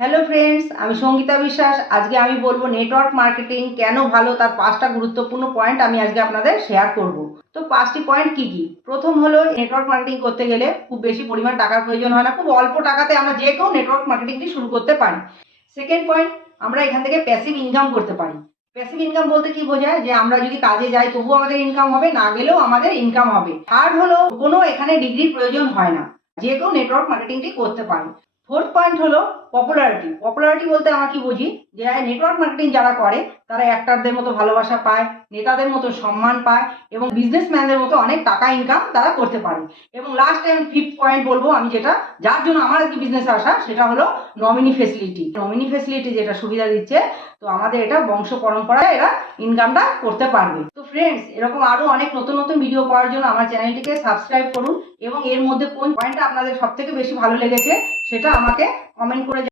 Hello friends, আমি সঙ্গীতা বিশ্বাস। আজকে আমি বলবো নেটওয়ার্ক মার্কেটিং কেন ভালো, তার 5টা গুরুত্বপূর্ণ পয়েন্ট আমি আজকে আপনাদের শেয়ার করব। তো 5টি পয়েন্ট কি কি? প্রথম হলো, নেটওয়ার্ক মার্কেটিং করতে গেলে খুব বেশি পরিমাণ টাকার প্রয়োজন হয় না, খুব অল্প টাকাতে আমরা যে কেউ নেটওয়ার্ক মার্কেটিংটি শুরু করতে পারি। সেকেন্ড পয়েন্ট, আমরা এখান থেকে প্যাসিভ ইনকাম করতে পারি। প্যাসিভ ইনকাম বলতে কি বোঝায়, যে আমরা যদি কাজে যাই তবুও আমাদের ইনকাম হবে, না গেলেও আমাদের ইনকাম হবে। থার্ড হলো, কোনো এখানে ডিগ্রির প্রয়োজন হয় না, যে কেউ নেটওয়ার্ক মার্কেটিংটি করতে পারে। ফোর্থ পয়েন্ট হলো পপুলারিটি। পপুলারিটি বলতে আমরা কি বুঝি, যে নেটওয়ার্ক মার্কেটিং যারা করে তারা অ্যাক্টরদের মতো ভালোবাসা পায়, নেতাদের মতো সম্মান পায় এবং বিজনেসম্যানদের মতো অনেক টাকা ইনকাম তারা করতে পারে। এবং লাস্ট টাইম ফিফথ পয়েন্ট বলবো আমি, যেটা যার জন্য আমার আজকে বিজনেসে আসা, সেটা হলো নমিনি ফেসিলিটি। নমিনি ফেসিলিটি যেটা সুবিধা দিচ্ছে, তো আমাদের এটা বংশ পরম্পরায় এরা ইনকামটা করতে পারবে। তো ফ্রেন্ডস, এরকম আরো অনেক নতুন নতুন ভিডিও পাওয়ার জন্য আমার চ্যানেলটিকে সাবস্ক্রাইব করুন এবং এর মধ্যে কোন পয়েন্টটা আপনাদের সব থেকে বেশি ভালো লেগেছে সেটা আমাকে কমেন্ট করে